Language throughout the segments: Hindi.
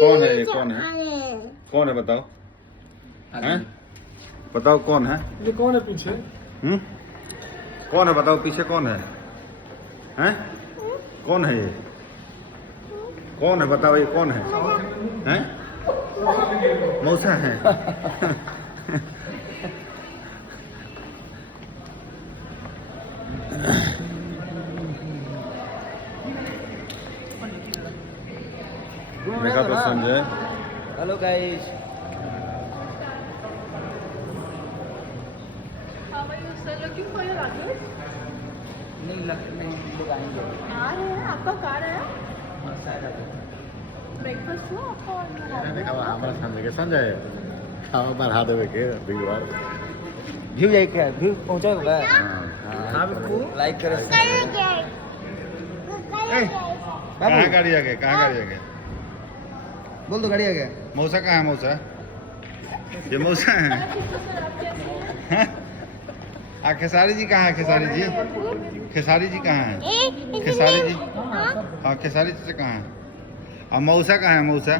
कौन है ये? कौन है? कौन है बताओ? हैं? बताओ कौन है? ये कौन है पीछे? कौन है बताओ? पीछे कौन है? हैं? कौन है ये? कौन है बताओ? ये कौन है? हैं? मौसा है। देखा तो Sanjay. Hello guys. looking for your luggage? नहीं लोग आएंगे। आ रहे हैं, आपका कार है? ब्रेकफास्ट हुआ आपका? देखा हमारा संजय के संजय खाओ बढ़ा देवे के बिगवार व्यू जाए क्या? व्यू पहुंचा होगा। हां लाइक करें। कहाँ गाड़ी आ गए? कहाँ गाड़ी आ गए? बोल दो गाड़ी आ गया। मौसा कहाँ है? मौसा ये मौसा है? हैं? खेसारी जी कहाँ है? खेसारी जी? खेसारी जी कहाँ है? खेसारी जी? हाँ खेसारी जी से कहाँ है? और मौसा कहाँ है? मौसा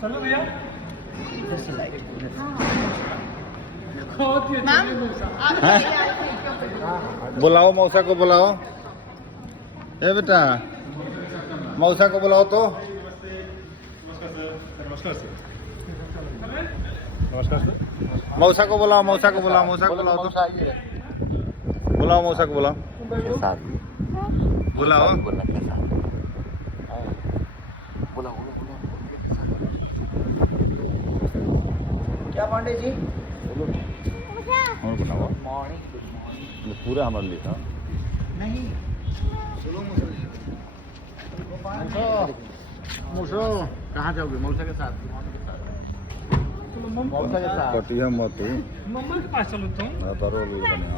चलो भैया। बुलाओ मौसा को बुलाओ। ए बेटा मौसा को बुलाओ तो। नमस्कार सर। मौसा को बुलाओ। मौसा को बुलाओ। मौसा को बुलाओ तो। बुलाओ मौसा को बुलाओ। बुलाओ। क्या पांडे जी? और बुलाओ। मॉर्निंग। Good morning. पूरा हमारे लिए था। नहीं मौसा कहाँ जाओगे? मौसा के साथ। मम्मा मौसा के साथ। मोती के पास चलो तुम। बने